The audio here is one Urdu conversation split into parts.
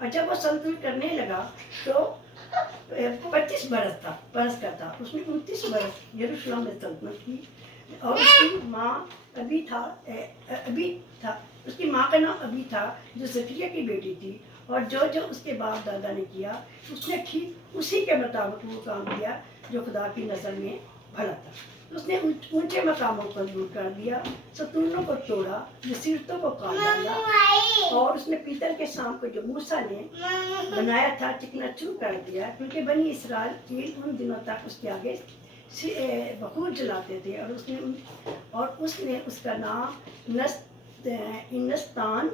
اور جب وہ سلطنت کرنے لگا تو 25 برس کا تھا. اس نے 29 برس یروشلم میں سلطنت کی. اور اس کی ماں ابی تھا. اس کی ماں کا نام ابی تھا جو زکریا کی بیٹی تھی. اور جو اس کے باپ دادا نے کیا اس نے ٹھیک اسی کے مطابق وہ کام کیا جو خدا کی نظر میں بھلا تھا. اس نے اونچے مقاموں کو دور کر دیا, ستونوں کو توڑا, جسیرتوں کو کاٹ ڈالا, اور اس نے پیتل کے سام کو جو موسیٰ نے بنایا تھا چکنا چور کر دیا, کیونکہ بنی اسرائیل ان دنوں تک اس کے آگے بخور جلاتے تھے. اور اس نے اس کا نام انستان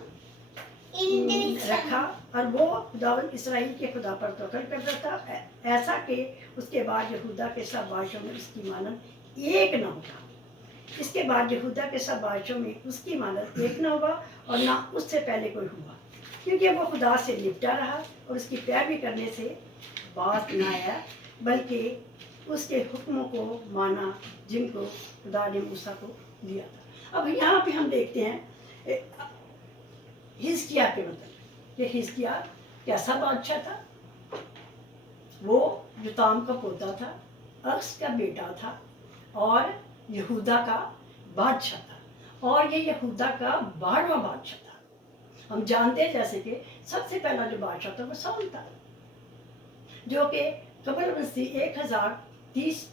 رکھا, اور وہ خداوند اسرائیل کے خدا پر توکل کرتا تھا, ایسا کہ اس کے بعد یہودا کے سب بادشاہوں میں اس کی مانند ایک نہ ہوگا. اس کے بعد یہودا کے سب بادشاہوں میں اس کی مانند ایک نہ ہوگا, اور نہ اس سے پہلے کوئی ہوا, کیونکہ وہ خدا سے لپٹا رہا اور اس کی پیروی کرنے سے باز نہ آیا, بلکہ اس کے حکموں کو مانا جن کو خدا نے موسیٰ کو دیا تھا. اب یہاں پہ ہم دیکھتے ہیں حزقیاہ کے مطلب کہ حزقیاہ کیسا بادشاہ تھا. وہ یوتام کا پوتا تھا, عرس کا بیٹا تھا, اور یہودا کا بادشاہ تھا, اور یہ یہودا کا 12واں بادشاہ تھا. ہم جانتے ہیں جیسے کہ سب سے پہلا جو بادشاہ تھا وہ ساؤل تھا, جو کہ قبل مسیح 1030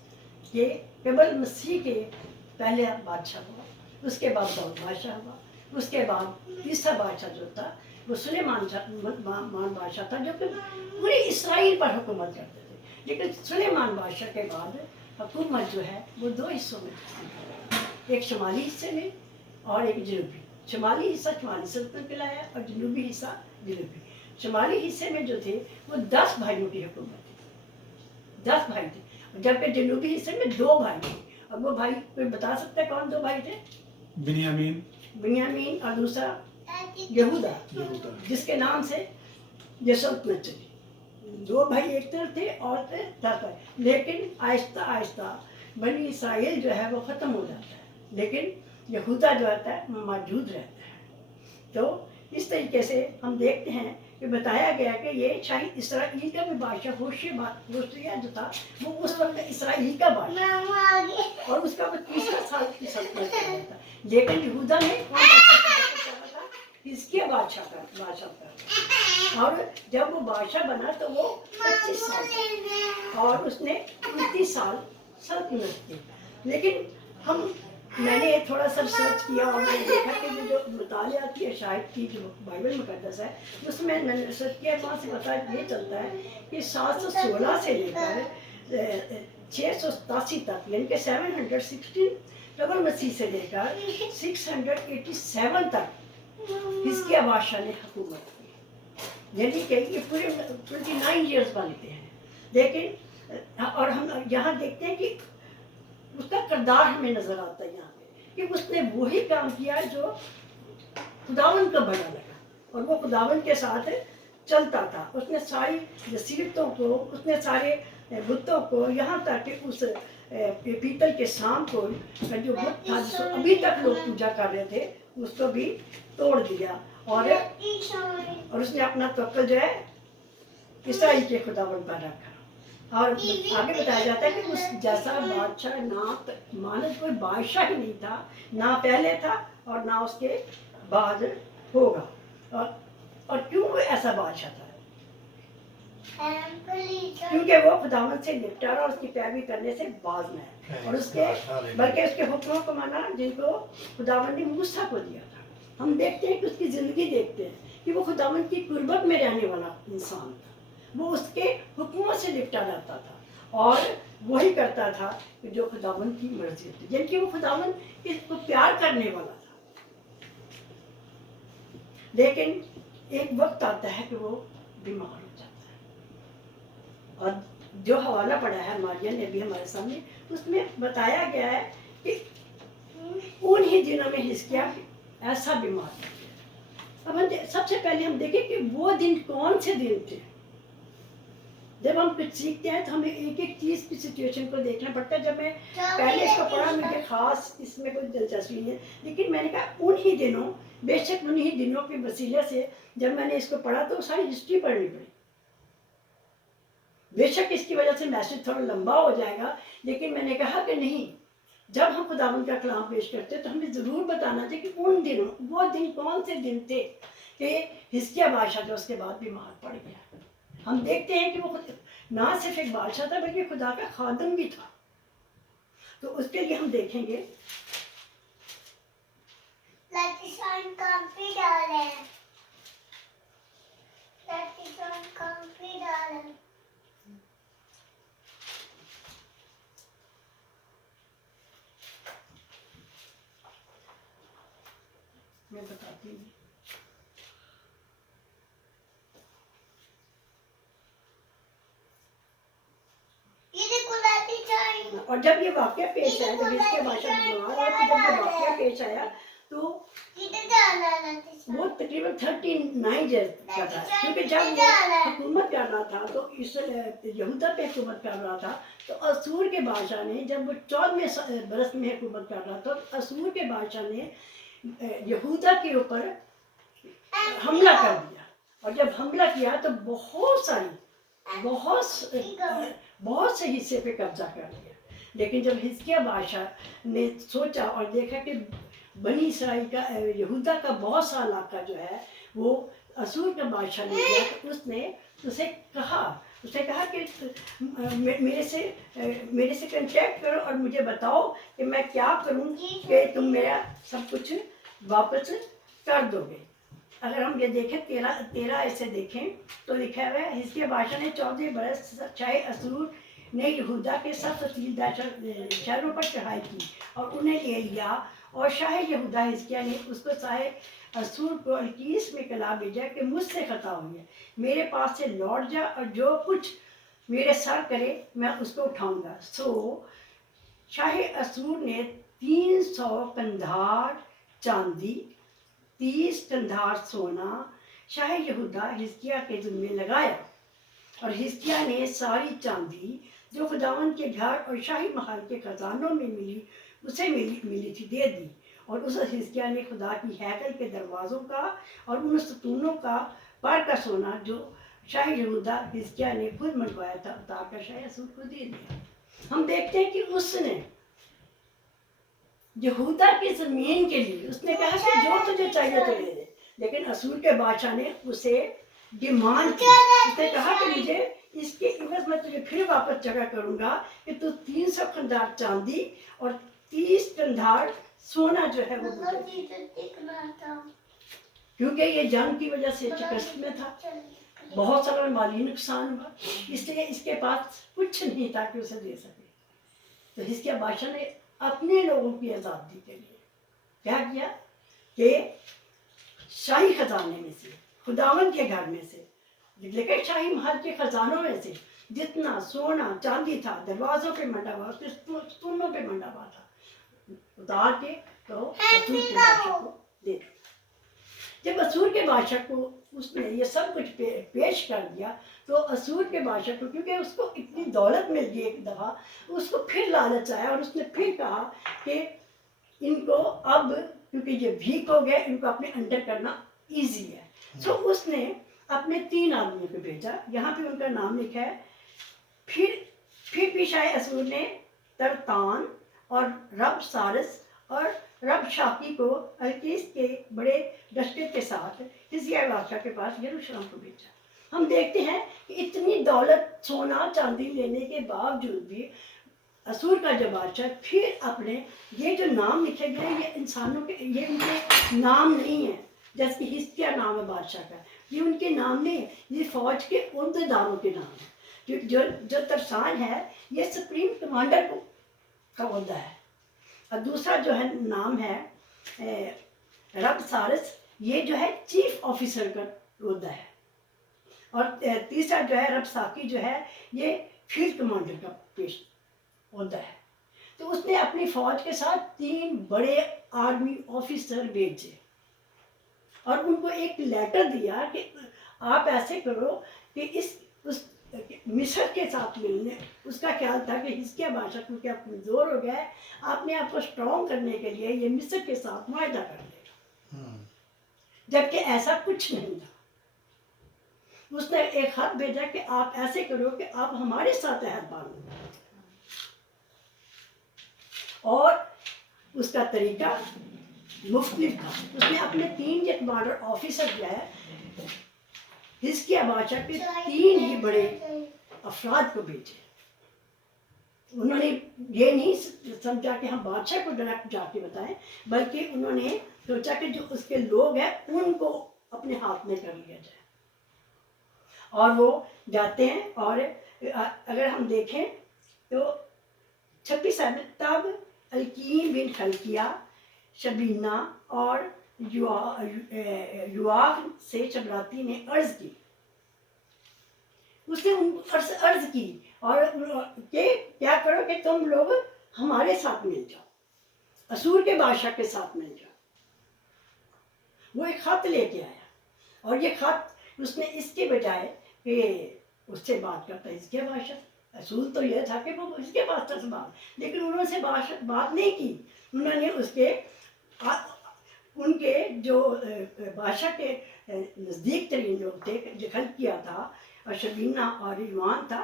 کے قبل مسیح کے پہلے بادشاہ ہوا. اس کے بعد داؤد بادشاہ ہوا. اس کے بعد تیسرا بادشاہ جو تھا وہ سلیمان بادشاہ تھا, جو کہ پورے اسرائیل پر حکومت کرتے تھے. لیکن سلیمان بادشاہ کے بعد حکومت جو ہے وہ 2 حصوں میں تقسیم کی, ایک شمالی حصے میں اور ایک جنوبی. شمالی حصہ شمالی سلطنت کہلایا اور جنوبی حصہ جنوبی. شمالی حصے میں جو تھے وہ 10 بھائیوں کی حکومت تھی, 10 بھائی تھے, جبکہ جنوبی حصے میں 2 بھائی تھے. اور وہ بھائی کوئی بتا سکتا ہے کون 2 بھائی تھے؟ بنیامین اور دوسرا یہودا, جس کے نام سے یہ سلطنت چلی. 2 بھائی ایک طرف تھے اور 10 بھائی. لیکن آہستہ آہستہ بنی اسرائیل جو ہے وہ ختم ہو جاتا ہے, لیکن یہودا جو رہتا ہے موجود رہتا ہے. تو اس طریقے سے ہم دیکھتے ہیں کہ بتایا گیا کہ یہ شاہی اسرائیل کا بھی بادشاہ ہوشیہ جو تھا وہ اس وقت اسرائیل کا بادشاہ, اور اس کا 30 سال کی سلطنت چل رہا تھا. لیکن یہودا نے حزقیاہ بادشاہ تھا, اور جب وہ بادشاہ بنا تو وہ 25 سال کا, اور اس نے 29 سال سلطنت کی. لیکن میں نے تھوڑا سا سرچ کیا اور میں نے دیکھا کہ جو مطالعہ کی اشاعت کی جو بائبل مقدس ہے اس میں نے سرچ کیا, وہاں سے پتہ یہ چلتا ہے کہ 716 سے لے کر 687 تک, یعنی کہ 716 قبل مسیح سے لے کر 687 تک حزقیاہ بادشاہ نے حکومت کی. یعنی کہ یہ پورے 29 ایئرز بنتے ہیں. لیکن اور ہم یہاں دیکھتے ہیں کہ اس کا کردار ہمیں نظر آتا ہے یہاں پہ کہ اس نے وہی کام کیا جو خداوند کا بڑا لگا, اور وہ خداوند کے ساتھ چلتا تھا. اس نے ساری جسیرتوں کو, اس نے سارے بتوں کو, یہاں تک کہ اس پیتل کے سام کو جو بت تھا جس کو ابھی تک لوگ پوجا کر رہے تھے اس کو بھی توڑ دیا, اور اس نے اپنا توکل جو ہے اسرائیل کے خداوند پر رکھا. اور آگے بتایا جاتا ہے کہ اس جیسا بادشاہ نہ مانند کوئی بادشاہ ہی نہیں تھا, نہ پہلے تھا اور نہ اس کے بعد ہوگا. اور کیوں وہ ایسا بادشاہ تھا؟ کیونکہ وہ خداوند سے لپٹا رہا اور اس کی پیروی کرنے سے باز نہ ہے, اور اس کے بلکہ اس کے حکموں کو مانا جن کو خداوند نے موسیٰ کو دیا تھا. ہم دیکھتے ہیں کہ اس کی زندگی دیکھتے ہیں کہ وہ خداوند کی قربت میں رہنے والا انسان تھا. وہ اس کے حکموں سے لپٹا رہتا تھا اور وہی کرتا تھا جو خداوند کی مرضی ہوتی, یعنی کہ وہ خداوند کو پیار کرنے والا تھا. لیکن ایک وقت آتا ہے کہ وہ بیمار ہو جاتا ہے, اور جو حوالہ پڑا ہے ماریا نے بھی ہمارے سامنے, اس میں بتایا گیا ہے کہ انہی دنوں میں حزقیاہ ایسا بیمار ہو گیا. اب سب سے پہلے ہم دیکھیں کہ وہ دن کون سے دن تھے. جب ہم کچھ سیکھتے ہیں تو ہمیں ایک ایک چیز کی سچویشن کو دیکھنا پڑتا ہے. جب میں پہلے اس کو پڑھا مجھے خاص اس میں کوئی دلچسپی نہیں ہے, لیکن میں نے کہا انہی دنوں, بے شک انہی دنوں کے وسیلے سے جب میں نے اس کو پڑھا تو ساری ہسٹری پڑھنی پڑی. بے شک اس کی وجہ سے میسج تھوڑا لمبا ہو جائے گا, لیکن میں نے کہا کہ نہیں, جب ہم خداوند کا کلام پیش کرتے تو ہمیں ضرور بتانا چاہیے کہ ان دنوں, وہ دن کون سے دن تھے کہ حزقیہ بادشاہ جو اس کے بعد بیمار پڑ گیا. ہم دیکھتے ہیں کہ وہ نہ صرف ایک بادشاہ تھا بلکہ خدا کا خادم بھی تھا. تو اس کے لیے ہم دیکھیں گے میں بتاتی ہوں. اور جب یہ واقعہ پیش آیا, جب اس کے بادشاہ بیمار ہوا, تو جب یہ واقعہ پیش آیا تو وہ تقریباً 39 ایئر کا تھا, کیونکہ جب وہ حکومت کر رہا تھا تو یہودا پہ حکومت کر رہا تھا. تو اسور کے بادشاہ نے, جب وہ 14ویں برس میں حکومت کر رہا تھا, تو اسور کے بادشاہ نے یہودا کے اوپر حملہ کر دیا. اور جب حملہ کیا تو بہت سے حصے پہ قبضہ کر لیا. لیکن جب حزقیہ بادشاہ نے سوچا اور دیکھا کہ بنی اسرائیل کا, یہودا کا بہت سا علاقہ جو ہے وہ اسور کا بادشاہ لے گیا, تو اس نے اسے کہا کہ میرے سے کنٹیکٹ کرو اور مجھے بتاؤ کہ میں کیا کروں کہ تم میرا سب کچھ واپس کر دو گے. اگر ہم یہ دیکھیں 13 ایسے دیکھیں تو لکھا ہوا ہے, حزقیہ بادشاہ نے 14 برس شاہ اسور نے یہودا کے سب تسیلدار شہروں پر چڑھائی کی اور انہیں لے لیا. اور شاہ یہودا حزقیہ نے اس کو شاہ اسور کو القیس میں کلا بھیجا کہ مجھ سے خطا ہوئی ہے, میرے پاس سے لوٹ جا اور جو کچھ میرے سر کرے میں اس کو اٹھاؤں گا. سو شاہ اسور نے 300 قندھار چاندی, 30 قندھار سونا شاہ یہودا حزقیہ کے ذمے لگایا. اور حزقیہ نے ساری چاندی جو خداوند کے گھر اور شاہی محل کے خزانوں میں ملی تھی دے دی. اور اس حزقیہ نے خدا کی ہیکل کے دروازوں کا اور ان ستونوں کا پر کا سونا جو شاہ یہودا حزقیہ نے خود منگوایا تھا اتار کر شاہ اسور کو دے دیا. ہم دیکھتے ہیں کہ اس نے یہودا کی زمین کے لیے اس نے کہا کہ جو تجھے چاہیے تو لے دے, لیکن اسور کے بادشاہ نے اسے ڈیمانڈ کی. اس نے کہا کہ مجھے اس کے عوض میں تجھے پھر واپس جگہ کروں گا کہ تو 300 قندھار چاندی اور 30 قندھار سونا جو ہے وہ کیونکہ یہ جنگ کی وجہ سے شکست میں تھا, بہت سارا مالی نقصان ہوا, اس لیے اس کے پاس کچھ نہیں تھا کہ اسے دے سکے. تو حزقیہ بادشاہ نے اپنے لوگوں کی آزادی کے لیے کیا کیا کہ شاہی خزانے میں سے, خداوند کے گھر میں سے, لیکن شاہی محل کے خزانوں میں سے جتنا سونا چاندی تھا دروازوں پہ منڈا ہوا, اس کے ستونوں پہ منڈا ہوا تھا, اتار کے تو اسور کے بادشاہ کو دے دیا. جب اسور کے بادشاہ کو اس نے یہ سب کچھ پیش کر دیا تو اسور کے بادشاہ کو, کیونکہ اس کو اتنی دولت مل گئی ایک دفعہ, اس کو پھر لالچ آیا اور اس نے پھر کہا کہ ان کو اب کیونکہ یہ ویک ہو گئے, ان کو اپنے انڈر کرنا ایزی ہے. سو اس نے اپنے 3 آدمیوں کو بھیجا, یہاں پہ ان کا نام لکھا ہے. پھر بھی شاہ اسور نے ترتان اور رب سارس اور رب شاکی کو القیس کے بڑے دستے کے ساتھ حزقیہ بادشاہ کے پاس یروشلم کو بھیجا. ہم دیکھتے ہیں کہ اتنی دولت سونا چاندی لینے کے باوجود بھی اسور کا جو بادشاہ پھر اپنے یہ جو نام لکھے گئے یہ انسانوں کے, یہ ان کے نام نہیں ہیں جیسے کہ حزقیہ نام ہے بادشاہ کا, یہ ان کے نام نہیں ہے, یہ فوج کے عہدیداروں کے نام ہیں. جو ترسان ہے یہ سپریم کمانڈر کا عہدہ ہے. اور دوسرا جو ہے نام ہے رب سارس, یہ جو ہے چیف آفیسر کا عہدہ ہے. اور تیسرا جو ہے رب ساکی جو ہے یہ فیلڈ کمانڈر کا عہدہ ہے. تو اس نے اپنی فوج کے ساتھ 3 بڑے آرمی آفیسر بھیجے اور ان کو ایک لیٹر دیا کہ آپ ایسے کرو کہ اس مصر کے ساتھ ملنے، اس کا خیال تھا کہ حزقیہ بادشاہ کیونکہ اب کمزور ہو گیا ہے، اپنے آپ کو اسٹرانگ کرنے کے لیے یہ مصر کے ساتھ معاہدہ کر لے گا، جبکہ ایسا کچھ نہیں تھا۔ اس نے ایک خط بھیجا کہ آپ ایسے کرو کہ آپ ہمارے ساتھ عہد باندھو، اور اس کا طریقہ مختلف تھا۔ اس نے اپنے 3 جو کمانڈر آفیسر جو ہے حزقیہ بادشاہ کے 3 ہی بڑے افراد کو بھیجے۔ انہوں نے یہ نہیں سمجھا کہ ہم بادشاہ کو ڈائریکٹ جا کے بتائیں، بلکہ انہوں نے سوچا کہ جو اس کے لوگ ہیں ان کو اپنے ہاتھ میں کر لیا جائے، اور وہ جاتے ہیں۔ اور اگر ہم دیکھیں تو 26 آیت، تب الکیم بن خلقیہ، شبینہ اور یواق سے چبراتی نے عرض کی، اس نے ان کو عرض کی اور کہ کیا کرو کہ تم لوگ ہمارے ساتھ مل جاؤ، اسور کے بادشاہ کے ساتھ مل جاؤ۔ وہ ایک خط لے کے آیا، اور یہ خط اس نے اس کے بجائے کہ اس سے بات کرتا ہے حزقیہ بادشاہ، اصول تو یہ تھا کہ وہ حزقیہ بادشاہ سے بات، لیکن انہوں سے بات نہیں کی۔ انہوں نے اس کے ان کے جو بادشاہ کے نزدیک ترین لوگ تھے، جو خلق کیا تھا اور شبینہ اور ایوان تھا،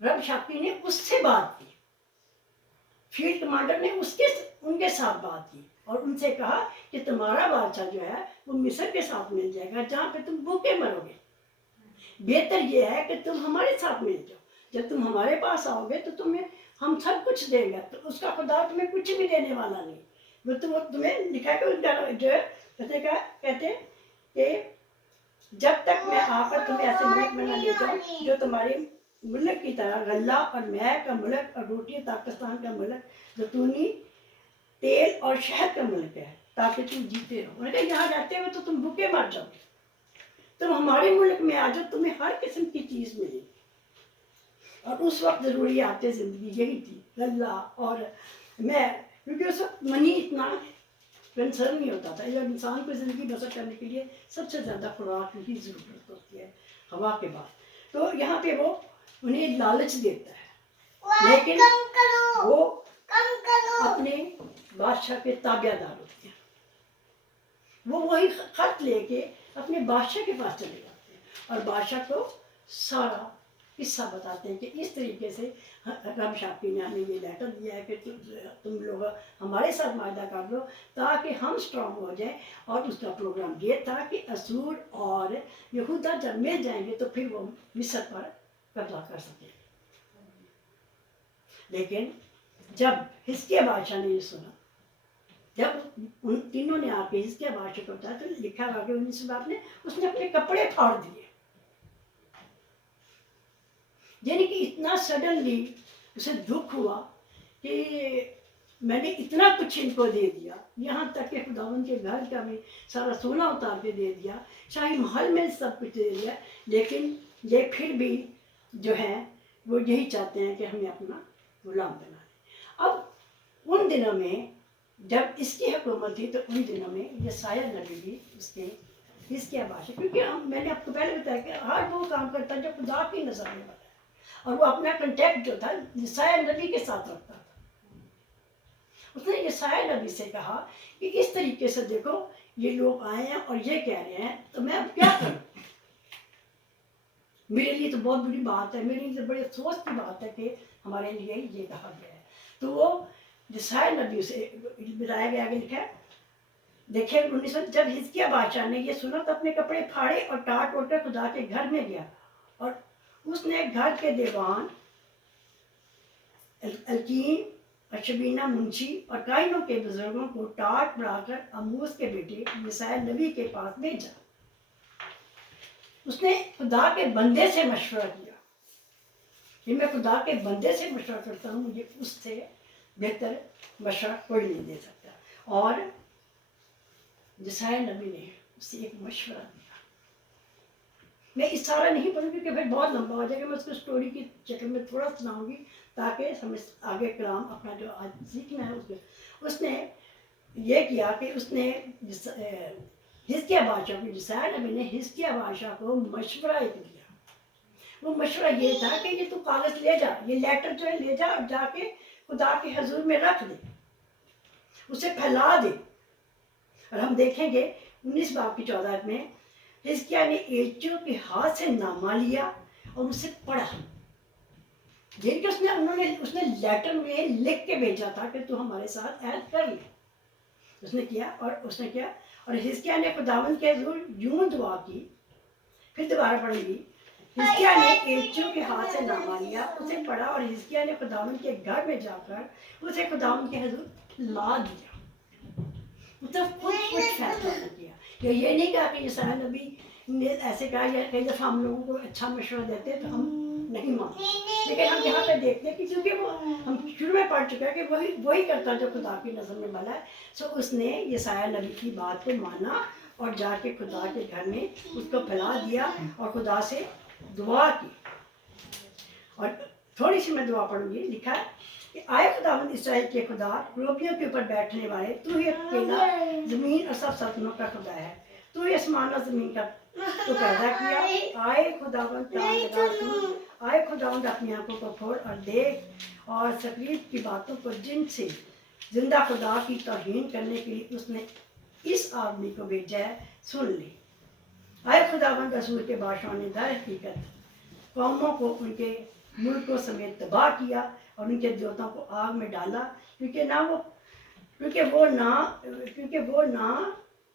رب شاکی نے اس سے بات کی، فیلڈ کمانڈر نے ان کے ساتھ بات کی اور ان سے کہا کہ تمہارا بادشاہ جو ہے وہ مصر کے ساتھ مل جائے گا، جہاں پہ تم بھوکے مرو گے۔ بہتر یہ ہے کہ تم ہمارے ساتھ مل جاؤ، جب تم ہمارے پاس آؤ گے تو تمہیں ہم سب کچھ دیں گے، تو اس کا خدا تمہیں کچھ بھی دینے والا نہیں۔ وہ تمہیں لکھا کہ جو کہتے کہ جب تک میں آ کر تمہیں ایسے ملک میں نہ لے جاؤں جو تمہاری ملک کی طرح غلہ اور مے کا ملک اور روٹی پاکستان کا ملک، زیتونی تیل اور شہد کا ملک ہے، تاکہ تم جیتے رہو۔ میں نے کہا یہاں رہتے ہوئے تو تم بھوکے مر جاؤ گے، تم ہمارے ملک میں آ جاؤ، تمہیں ہر قسم کی چیز ملے گی۔ اور اس وقت ضروریات زندگی یہی تھی، غلہ اور میں، کیونکہ اس وقت منی اتنا کنسرن نہیں ہوتا تھا۔ جب انسان کو زندگی بسر کرنے کے لیے سب سے زیادہ خوراک کی ضرورت ہوتی ہے ہوا کے بعد، تو یہاں پہ وہ انہیں لالچ دیتا ہے، لیکن وہ اپنے بادشاہ کے تابع دار ہوتے ہیں۔ وہ وہی خط لے کے اپنے بادشاہ کے پاس چلے جاتے ہیں اور بادشاہ کو سارا قصہ بتاتے ہیں کہ اس طریقے سے رب شاکی نے ہمیں یہ لیٹر دیا ہے کہ تم لوگ ہمارے ساتھ معاہدہ کر لو تاکہ ہم اسٹرانگ ہو جائیں۔ اور اس کا پروگرام یہ تھا کہ اسور اور یہودا جب مل جائیں گے تو پھر وہ مصر پر قبضہ کر سکیں۔ لیکن جب حزقیہ بادشاہ نے یہ سنا، جب ان تینوں نے آ کے حزقیہ بادشاہ کو بتایا، تو لکھا ہوا کہ 19 بات میں اس نے اپنے کپڑے پھاڑ دیے، یعنی کہ اتنا سڈنلی اسے دکھ ہوا کہ میں نے اتنا کچھ ان کو دے دیا، یہاں تک کہ خداوند کے گھر کا بھی سارا سونا اتار کے دے دیا، شاہی محل میں سب کچھ دے دیا، لیکن یہ پھر بھی جو ہے وہ یہی چاہتے ہیں کہ ہمیں اپنا غلام بنا لیں۔ اب ان دنوں میں جب اس کی حکومت تھی تو ان دنوں میں یسایہ نبی بھی اس کے حزقیہ بادشاہ، کیونکہ میں نے آپ کو پہلے بتایا کہ ہر وہ کام کرتا جو خدا کی نظر میں بتایا، اور وہ اپنا کنٹیکٹ جو تھا یسایہ نبی کے ساتھ رکھتا تھا۔ اس نے یسایہ نبی سے کہا کہ اس طریقے سے دیکھو یہ لوگ آئے ہیں اور یہ کہہ رہے ہیں تو میں اب کیا کروں؟ میرے لیے تو بہت بڑی بات ہے، میرے لیے بڑے افسوس کی بات ہے کہ ہمارے لیے یہ کہا گیا ہے۔ تو وہ یسایہ نبی سے بتایا گیا کہ لکھا ہے، دیکھیں 19 جب حزقیہ بادشاہ نے یہ سنا تو اپنے کپڑے پھاڑے اور ٹاٹ اوٹ کر خدا کے گھر میں گیا، اور اس نے گھر کے دیوان الکیم اور شبینہ منشی اور کائنوں کے بزرگوں کو ٹاٹ بڑھا کر آموز کے بیٹے یسایہ نبی کے پاس بھیجا۔ اس نے خدا کے بندے سے مشورہ کیا کہ میں خدا کے بندے سے مشورہ کرتا ہوں، مجھے اس سے بہتر مشورہ کوئی نہیں دے سکتا۔ اور یسایہ نبی نے اسے ایک مشورہ دیا۔ میں اس سارا نہیں پڑھوں گی کہ پھر بہت لمبا ہو جائے گا، میں اس کو اسٹوری کی شکل میں تھوڑا سناؤں گی تاکہ ہمیں آگے کلام اپنا جو آج سیکھنا ہے اس نے یہ کیا کہ اس نے حزقیہ بادشاہ کو، یسایہ نبی نے حزقیہ بادشاہ کو مشورہ ایک دیا۔ وہ مشورہ یہ تھا کہ یہ تو کاغذ لے جا، یہ لیٹر جو ہے لے جا اور جا کے خدا کے حضور میں رکھ دے، اسے پھیلا دے۔ اور ہم دیکھیں گے 19 باب کی 14 میں حزقیہ نے ایلچیوں کے ہاتھ سے نامہ لیا اور اسے پڑھا، جن کے اس نے لیٹر میں لکھ کے بھیجا تھا کہ تو ہمارے ساتھ عہد کر لے۔ اس نے کیا اور حزقیہ نے خداوند کے حضور یوں دعا کی۔ پھر دوبارہ پڑھیں گی، حزقیہ نے ایلچیوں کے ہاتھ سے نامہ لیا، اسے پڑھا، اور حزقیہ نے خداوند کے گھر میں جا کر اسے خداوند کے حضور لا دیا۔ مطلب خود کچھ فیصلہ نہیں کیا، یہ نہیں کہا کہ یسایا نبی نے ایسے کہا، یا کئی دفعہ ہم لوگوں کو اچھا مشورہ دیتے تو ہم نہیں مانتے، لیکن ہم یہاں پہ دیکھتے ہیں کہ کیونکہ وہ ہم شروع میں پڑھ چکا ہے کہ وہی کرتا جو خدا کی نظر میں بھلا ہے، سو اس نے یسایا نبی کی بات کو مانا اور جا کے خدا کے گھر میں اس کو پھیلا دیا اور خدا سے دعا کی۔ اور تھوڑی سی میں دعا پڑھوں گی، لکھا ہے کہ آئے خداوند اسرائیل کے خدا، روپیوں کے اوپر بیٹھنے والے، تو ہی اکیلا زمین اور سب سلطنوں کا خدا ہے، تو ہی آسمان اور زمین کا تو پیدا کیا۔ آئے خداوند کان لگا سن، آئے خداوند اپنی آنکھوں کو کھول اور دیکھ، اور تقریب کی باتوں کو جن سے زندہ خدا کی توہین کرنے کے لیے اس نے اس آدمی کو بھیجا ہے سن لے۔ آئے خداوند رسول کے بادشاہوں نے در حقیقت قوموں کو ان کے ملکوں سمیت تباہ کیا اور ان کے دیوتوں کو آگ میں ڈالا،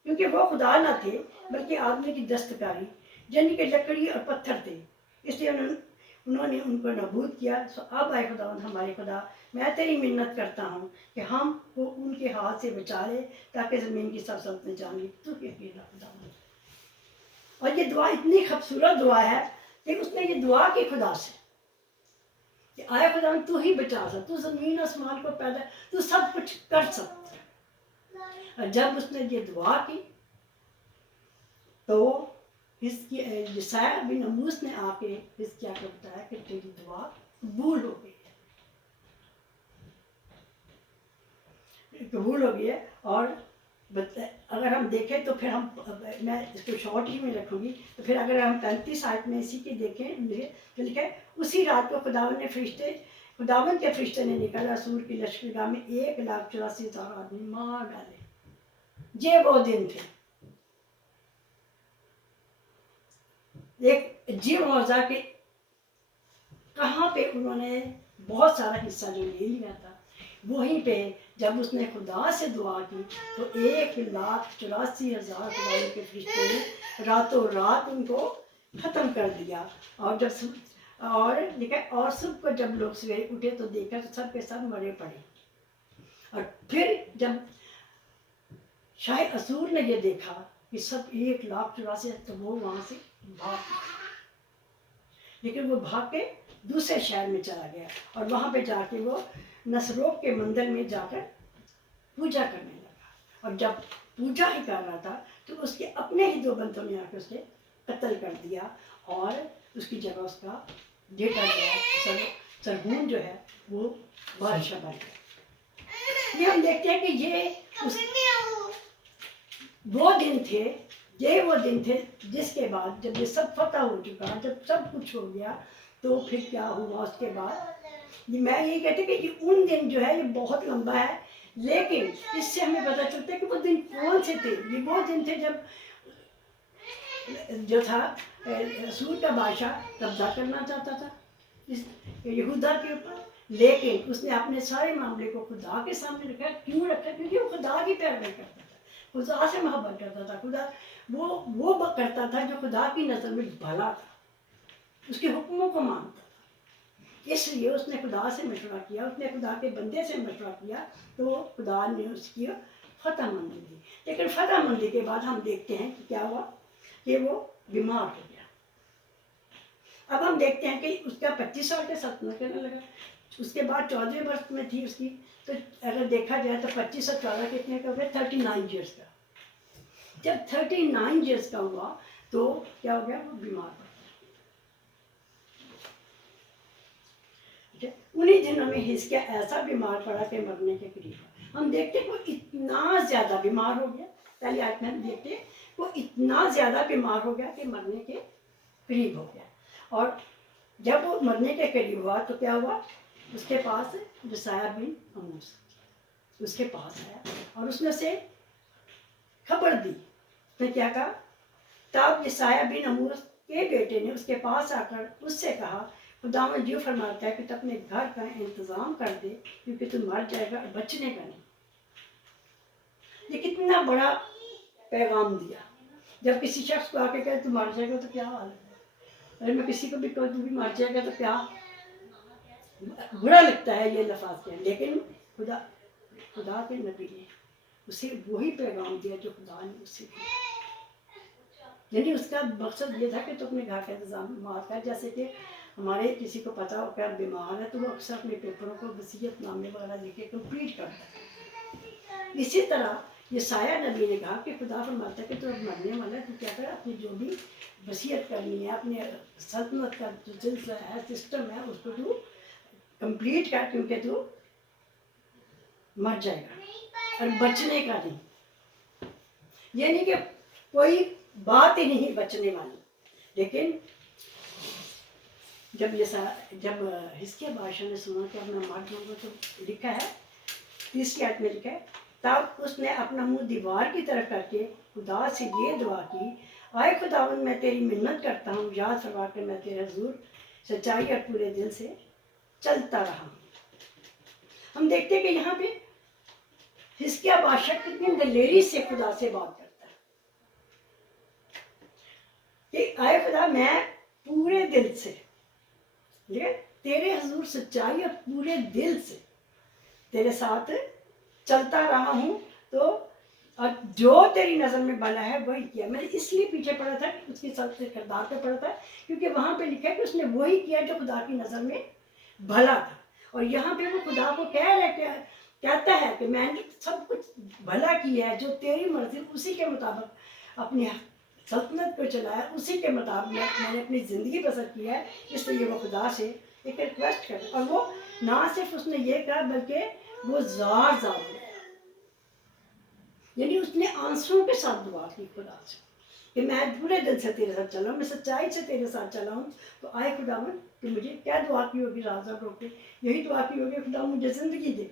کیونکہ وہ خدا نہ تھے بلکہ آدمی کی دستکاری، جن کے لکڑی اور پتھر تھے، اس لیے انہوں نے ان کو نابود کیا۔ سو اب آئے خداوند ہمارے خدا، میں تیری منت کرتا ہوں کہ ہم کو ان کے ہاتھ سے بچا لے، تاکہ زمین کی سب سلطنتیں جانیں تو کہ اکیلا خداوند۔ اور یہ دعا اتنی خوبصورت دعا ہے کہ اس نے یہ دعا کی خدا سے کہ آئے خداوند تو ہی بچا سکتا، تو زمین آسمان کو پیدا، تو سب کچھ کر سکتا ہے۔ اور جب اس نے یہ دعا کی تو یسایا بن اموس نے آ کے حزقیہ کو بتایا کہ تیری دعا قبول ہو گئی ہے، اور اگر ہم دیکھیں تو پھر میں اس کو شارٹ ہی میں رکھوں گی، تو پھر اگر ہم 35 آیت میں اسی کی دیکھیں تو لکھا ہے اسی رات کو خداوند کے فرشتے نے نکل اسور کی لشکرگاہ میں 1,84,000 آدمی مار ڈالے۔ یہ وہ دن تھے، ایک عجیب معجزہ کہ کہاں پہ انہوں نے بہت سارا حصہ جو لے لیا تھا، وہیں پہ جب اس نے خدا سے دعا کی تو 1,84,000 خدا کے فرشتے نے راتوں رات ان کو ختم کر دیا۔ اور صبح کو جب لوگ سویرے اٹھے تو دیکھا تو سب کے سب مرے پڑے۔ اور پھر جب شاہ اسور نے یہ دیکھا کہ سب 1,84,000، تو وہ وہاں سے بھاگ، لیکن وہ بھاگ کے دوسرے شہر میں چلا گیا اور وہاں پہ جا کے وہ نسروک کے مندر میں جا کر پوجا کرنے لگا۔ اور جب پوجا ہی کر رہا تھا تو اس کے اپنے ہی 2 بندوں نے آ کے اسے قتل کر دیا، اور اس کی جگہ اس کا بیٹا جو ہے سرگون جو ہے وہ بادشاہ بن گیا۔ یہ ہم دیکھتے ہیں کہ یہ وہ دن تھے جس کے بعد جب یہ سب فتح ہو چکا، جب سب کچھ ہو گیا، تو پھر کیا ہوا اس کے بعد۔ میں یہ کہتی کہ یہ ان دن جو ہے یہ بہت لمبا ہے، لیکن اس سے ہمیں پتہ چلتا ہے کہ وہ دن کون سے تھے۔ یہ وہ دن تھے جب جو تھا اسور کا بادشاہ قبضہ کرنا چاہتا تھا یہودا کے اوپر، لیکن اس نے اپنے سارے معاملے کو خدا کے سامنے رکھا۔ کیوں رکھا؟ کیونکہ وہ خدا کی پیروی کرتا تھا، خدا سے محبت کرتا تھا، خدا وہ کرتا تھا جو خدا کی نظر میں بھلا تھا، اس کے حکموں کو مانتا تھا۔ اس لیے اس نے خدا سے مشورہ کیا، اس نے خدا کے بندے سے مشورہ کیا، تو خدا نے اس کی فتح مندی دی۔ لیکن فتح مندی کے بعد ہم دیکھتے ہیں کہ کیا ہوا کہ وہ بیمار ہو گیا۔ اب ہم دیکھتے ہیں کہ اس کا 25 سال کا سلطنت کرنے لگا، اس کے بعد 14 برس میں تھی اس کی، تو اگر دیکھا جائے تو 25 اور 14 کتنے کا ہو گیا؟ 39 ایئرس کا۔ جب 39 ایئرس کا ہوا تو کیا ہو گیا؟ وہ بیمار ہو گیا۔ انہی دنوں میں حزقیہ ایسا بیمار پڑا کہ مرنے کے قریب ہوا۔ ہم دیکھتے ہیں وہ اتنا زیادہ بیمار ہو گیا، پہلی آیت میں ہم دیکھتے ہیں وہ اتنا زیادہ بیمار ہو گیا کہ مرنے کے قریب ہو گیا۔ اور جب وہ مرنے کے قریب ہوا تو کیا ہوا، اس کے پاس یسایہ بن آموس اس کے پاس آیا اور اس نے اسے خبر دی. اس نے کیا کہا، تب یسایہ بن آموس کے بیٹے نے اس کے پاس آ کر اس سے کہا، خداوند یوں فرماتا ہے کہ تو اپنے گھر کا انتظام کر دے کیونکہ تو مر جائے گا اور بچنے کا نہیں. یہ کتنا بڑا پیغام دیا. جب کسی شخص کو آ کے کہے تو مر جائے گا تو کیا حال ہے، اگر میں کسی کو بھی کہوں تو بھی مر جائے گا تو کیا برا لگتا ہے یہ لفظ کے. لیکن خدا کے نبی نے اسے وہی پیغام دیا جو خدا نے اسے دیا. یعنی اس کا مقصد یہ تھا کہ تو اپنے گھر کا انتظام کر. جیسے کہ ہمارے کسی کو پتا ہو کہ بیمار ہے تو وہ اکثر اپنے پیپروں کو وصیت نامے وغیرہ لکھ کے کمپلیٹ کرتا ہے. اسی طرح یسایہ نبی نے کہا کہ خدا فرماتا ہے کہ تو اب مرنے والا ہے، تو کیا کرے، اپنی جو بھی وصیت کرنی ہے، اپنے سلطنت کا جو سلسلہ ہے، سسٹم ہے، اس کو تو کمپلیٹ کر کیونکہ تو مر جائے گا اور بچنے کا نہیں. یعنی کہ کوئی بات ہی نہیں بچنے والی. لیکن جب حزقیہ بادشاہ نے سنا کہ اب میں مر جاؤں گا تو لکھا ہے 30 آیت میں لکھا ہے، تب اس نے اپنا منہ دیوار کی طرف کر کے خدا سے یہ دعا کی، آئے خداوند میں تیری منت کرتا ہوں، یاد فرما کر میں تیرے حضور سچائی اور پورے دل سے چلتا رہا ہوں. ہم دیکھتے ہیں کہ یہاں پہ حزقیہ بادشاہ کتنی دلیری سے خدا سے بات کرتا ہے کہ آئے خدا میں پورے دل سے تیرے حضور سچائی اور پورے دل سے تیرے ساتھ چلتا رہا ہوں، تو اور جو تیری نظر میں بنا ہے وہی کیا. میں نے اس لیے پیچھے پڑھا تھا کہ اس کی سب سے کردار پہ پڑھا تھا کیونکہ وہاں پہ لکھا ہے کہ اس نے وہی کیا جو خدا کی نظر میں بھلا تھا. اور یہاں پہ وہ خدا کو کہتا ہے کہ میں نے سب کچھ بھلا کیا ہے، جو تیری مرضی اسی کے مطابق اپنی سلطنت کو چلایا، اسی کے مطابق میں نے اپنی زندگی بسر کی ہے. اس لیے وہ خدا سے ایک ریکویسٹ کر، اور وہ نہ صرف اس نے یہ کہا بلکہ وہ زار ہو گیا. یعنی اس نے آنسروں کے ساتھ دعا کی خدا سے کہ میں پورے دل سے تیرے ساتھ چلا ہوں، میں سچائی سے تیرے ساتھ چلا ہوں. تو آئے خداوند کہ مجھے کیا دعا کی ہوگی، راز رو کے یہی دعا کی ہوگی، خدا مجھے زندگی دے.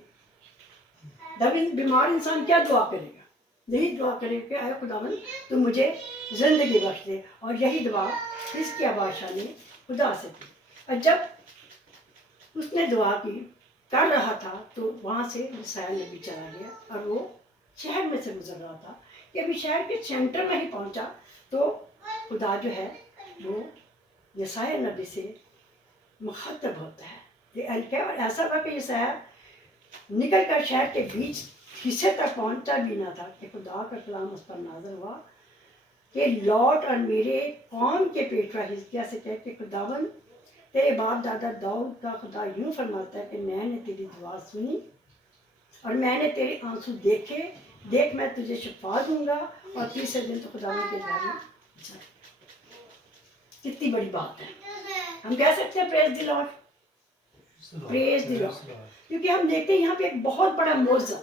جب بیمار انسان کیا دعا کرے گا، یہی دعا کرے کہ آئے خداوند تو مجھے زندگی بخش دے. اور یہی دعا حزقیہ بادشاہ نے خدا سے کی. اور جب اس نے دعا کی کر رہا تھا تو وہاں سے یسایہ نبی چلا گیا اور وہ شہر میں سے گزر رہا تھا کہ ابھی شہر کے سینٹر میں ہی پہنچا تو خدا جو ہے وہ یسایہ نبی سے مخاطب ہوتا ہے. اور ایسا ہوا کہ یسایہ نکل کر شہر کے بیچ حصے تک پہنچا بھی نہ تھا کہ خدا کا کلام اس پر نازل ہوا کہ لوٹ اور میرے قوم کے پیشوا حزقیہ سے کہہ کہ خداوند تیرے باپ دادا داؤد کا خدا یوں فرماتا ہے کہ میں نے تیری دعا سنی اور میں نے تیرے آنسو دیکھے، دیکھ میں تجھے شفا دوں گا اور تیسرے دن تو خداوند کے گھر میں جائے. کتنی بڑی بات ہے. ہم کہہ سکتے ہیں پریز دی لارڈ، پریز دی لارڈ. کیونکہ ہم دیکھتے ہیں یہاں پہ ایک بہت بڑا معجزہ،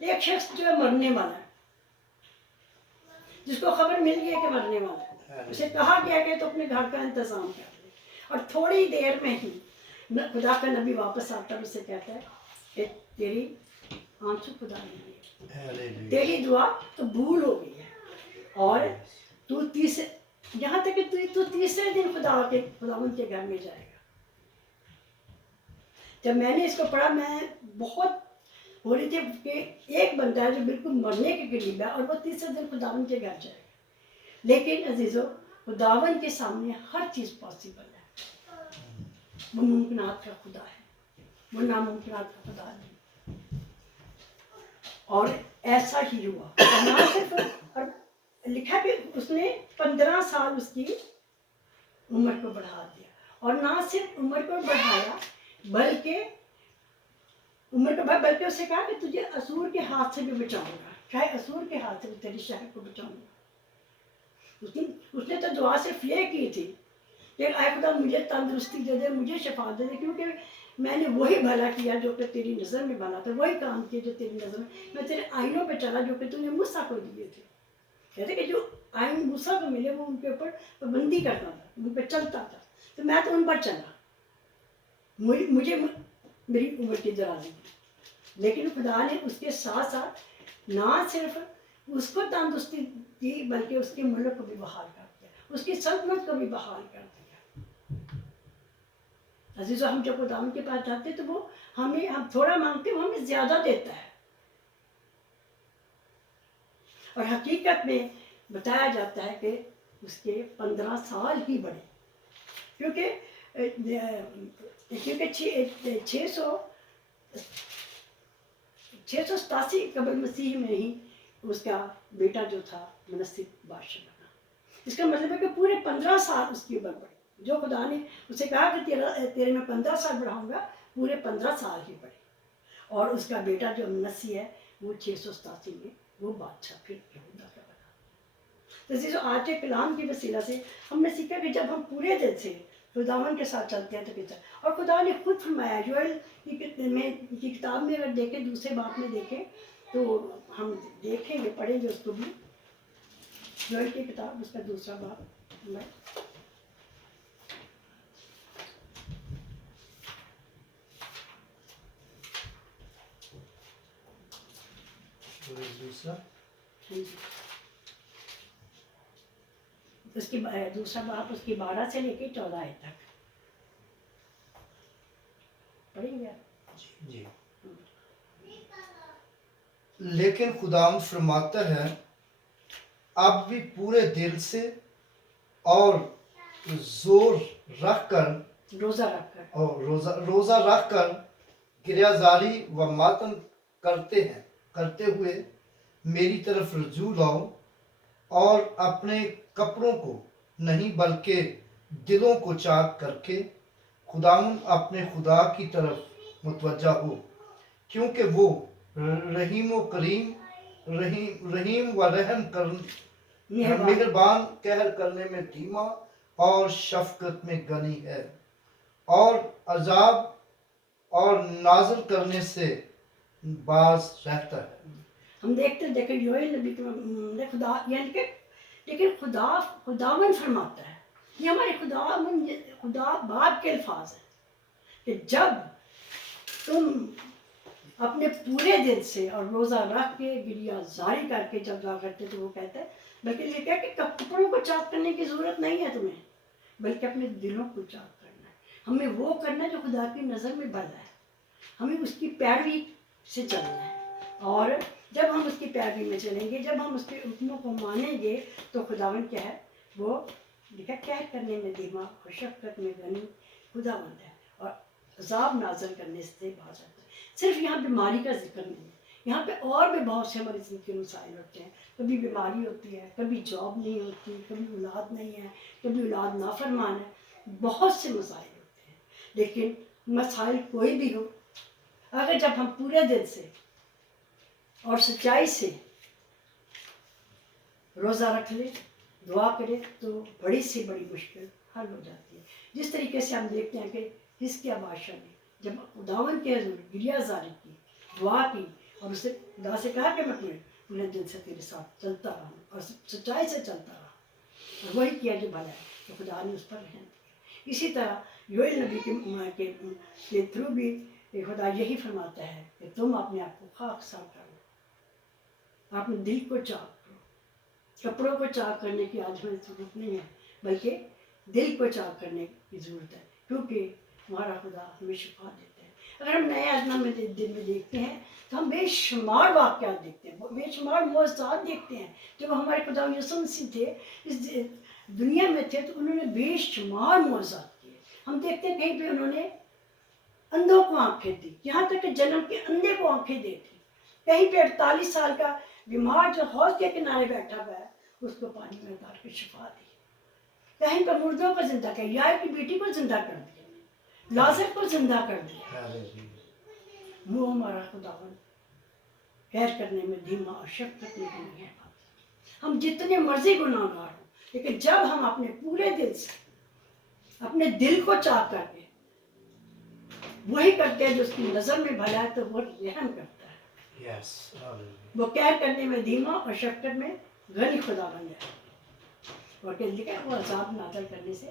ایک شخص جو ہے مرنے والا ہے، جس کو خبر مل گئی ہے کہ مرنے والا ہے، اسے کہا گیا کہ تو اپنے گھر کا انتظام کر لے. اور تھوڑی دیر میں ہی خدا کا نبی واپس آتا ہے، اسے کہتا ہے کہ تیری آنسو خدا نے لیے، تیری دعا تو بھول ہو گئی ہے اور تو یہاں تک کہ تو تیسرے دن خداوند کے گھر میں جائے گا. جب میں نے اس کو پڑھا میں بہت ہو رہی تھی کہ ایک بندہ ہے جو بالکل مرنے کے قریب ہے اور وہ تیسرے دن خداوند کے گھر جائے گا. لیکن عزیزو خداوند کے سامنے ہر چیز پاسبل ہے. وہ ممکنات کا خدا ہے، وہ ناممکنات کا خدا نہیں. اور ایسا ہی ہوا. اور نہ صرف لکھا کہ اس نے 15 سال اس کی عمر کو بڑھا دیا. اور نہ صرف عمر کو بڑھایا بلکہ اسے کہا کہ تجھے اسور کے ہاتھ سے بھی بچاؤں گا، چاہے اسور کے ہاتھ سے بھی تیری شہر کو بچاؤں گا. اس نے تو دعا صرف یہ کی تھی کہ اے خدا مجھے تندرستی دے دے، مجھے شفا دے دے، کیونکہ میں نے وہی بھلا کیا جو کہ تیری نظر میں بھلا تھا، وہی کام کیا جو تیری نظر میں تیرے آئینوں پہ چلا جو کہ تو نے موسیٰ کو دیے تھے. کہتے کہ جو آئین موسیٰ کو ملے وہ ان کے اوپر پابندی کرتا تھا، ان پہ چلتا تھا. تو میں تو ان پر چلا، مجھے میری عمر کی درازی، لیکن خدا نے اس کے ساتھ ساتھ نہ صرف اس کو تندرستی دی بلکہ اس کے ملک کو بھی بحال کر دیا، اس کی سلطنت کو بھی بحال کر دیا۔ عزیزو، ہم جب خدا کے پاس جاتے تو وہ ہم تھوڑا مانگتے وہ ہمیں زیادہ دیتا ہے، اور حقیقت میں بتایا جاتا ہے کہ اس کے 15 سال ہی بڑے، کیونکہ 687 قبل مسیح میں ہی اس کا بیٹا جو تھا منصب بادشاہ بنا۔ اس کا مطلب ہے کہ پورے 15 سال اس کی عمر بڑھی، جو خدا نے اسے کہا کہ تیرے میں 15 سال بڑھاؤں گا، پورے 15 سال ہی بڑھے، اور اس کا بیٹا جو منسی ہے وہ 687 میں وہ بادشاہ پھر یہودا کا بنا۔ عزیزو، آج کے کلام کے وسیلہ سے ہم نے سیکھا کہ جب ہم پورے دل سے خداوند کے ساتھ چلتے ہیں تو کس طرح، اور خدا نے خود فرمایا، یوئیل کی کتاب میں اگر دیکھیں، دوسرے باب میں دیکھیں تو ہم دیکھیں گے، پڑھیں گے اس کو بھی، یوئیل کی کتاب اس کا دوسرا باب اس کی دوسرا باب اس کی 12 سے لے کے 14 تک پڑھیں گے۔ جی۔ لیکن خداوند فرماتا ہے، اب بھی پورے دل سے اور زور رکھ کر روزہ رکھ کر گریہ زاری و ماتم کرتے ہوئے میری طرف رجوع لاؤ، اور اپنے کپڑوں کو نہیں بلکہ دلوں کو چاک کر کے خداوند اپنے خدا کی طرف متوجہ ہو، کیونکہ وہ رحیم و رحم مہربان، قہر کرنے میں دھیما اور شفقت میں غنی ہے، اور عذاب اور نازل کرنے سے باز رہتا ہے۔ ہم دیکھیں یوئیل نبی نے خدا، یعنی کہ لیکن خداوند فرماتا ہے، یہ ہمارے خدا باپ کے الفاظ ہیں کہ جب تم اپنے پورے دل سے اور روزہ رکھ کے گریہ زاری کر کے جب دعا کرتے تو وہ کہتا ہے، بلکہ یہ کہا کہ کپڑوں کو چاک کرنے کی ضرورت نہیں ہے تمہیں، بلکہ اپنے دلوں کو چاک کرنا ہے۔ ہمیں وہ کرنا ہے جو خدا کی نظر میں بھلا ہے، ہمیں اس کی پیروی سے چلنا ہے، اور جب ہم اس کی پیروی میں چلیں گے، جب ہم اس کے حکموں کو مانیں گے تو خداوند کیا ہے، وہ لکھا قہر کرنے میں دھیما اور شفقت میں غنی خداوند ہے، اور عذاب نازل کرنے سے باز رہتا ہے۔ صرف یہاں بیماری کا ذکر نہیں ہے، یہاں پہ اور بھی بہت سے ہمارے زندگی کے مسائل ہوتے ہیں، کبھی بیماری ہوتی ہے، کبھی جاب نہیں ہوتی، کبھی اولاد نہیں ہے، کبھی اولاد نافرمان ہے، بہت سے مسائل ہوتے ہیں، لیکن مسائل کوئی بھی ہو، اگر جب ہم پورے دل سے اور سچائی سے روزہ رکھ لیں، دعا کریں، تو بڑی سے بڑی مشکل حل ہو جاتی ہے۔ جس طریقے سے ہم دیکھتے ہیں کہ حزقیہ بادشاہ نے جب خداوند کے حضور گریہ زاری کی، دعا کی، اور اسے خدا سے کہا کہ میں پورے دل سے تیرے ساتھ چلتا رہا اور سچائی سے چلتا رہا، اور وہی کیا جو بھلا ہے، تو خدا نے اس پر رحم کیا۔ اسی طرح یوئیل نبی کے تھرو بھی خدا یہی فرماتا ہے کہ تم اپنے آپ کو خاکسار کرو، اپنے دل کو چاک کرو، کپڑوں کو چاک کرنے کی آج ہمیں ضرورت نہیں ہے، بلکہ دل کو چاک کرنے کی ضرورت ہے، کیونکہ ہمارا خدا ہمیں شفا دیتا ہے۔ اگر ہم نئے عہد میں دن میں دیکھتے ہیں تو ہم بے شمار واقعات دیکھتے ہیں، بے شمار معجزات دیکھتے ہیں۔ جب ہمارے خدا یسوع مسیح تھے، اس دنیا میں تھے، تو انہوں نے بے شمار معجزات کیے۔ ہم دیکھتے ہیں کہیں پہ انہوں نے اندھوں کو آنکھیں دی، یہاں تک کہ جنم کے اندھے کو آنکھیں دی تھی، کہیں پہ 48 سال کا بیمار جو حوض کے کنارے بیٹھا ہوا ہے اس کو پانی میں ڈال کے شفا دی، کہیں پہ مردوں کو زندہ کیا، یائر کی بیٹی کو زندہ کر دیا، لازر کو زندہ کر دیا۔ وہ ہمارا خداوند قہر کرنے میں دھیما اور شفقت میں غنی ہے۔ ہم جتنے مرضی گناہ گار ہوں، لیکن جب ہم اپنے پورے دل سے اپنے دل کو چاک کر کے وہی کرتے ہیں جو اس کی نظر میں بھلا ہے، تو وہ رحم کرتا ہے۔ وہ قہر کرنے میں دھیما اور شفقت میں غنی خداوند ہے، اور کہ لکھا ہے وہ عذاب نازل کرنے سے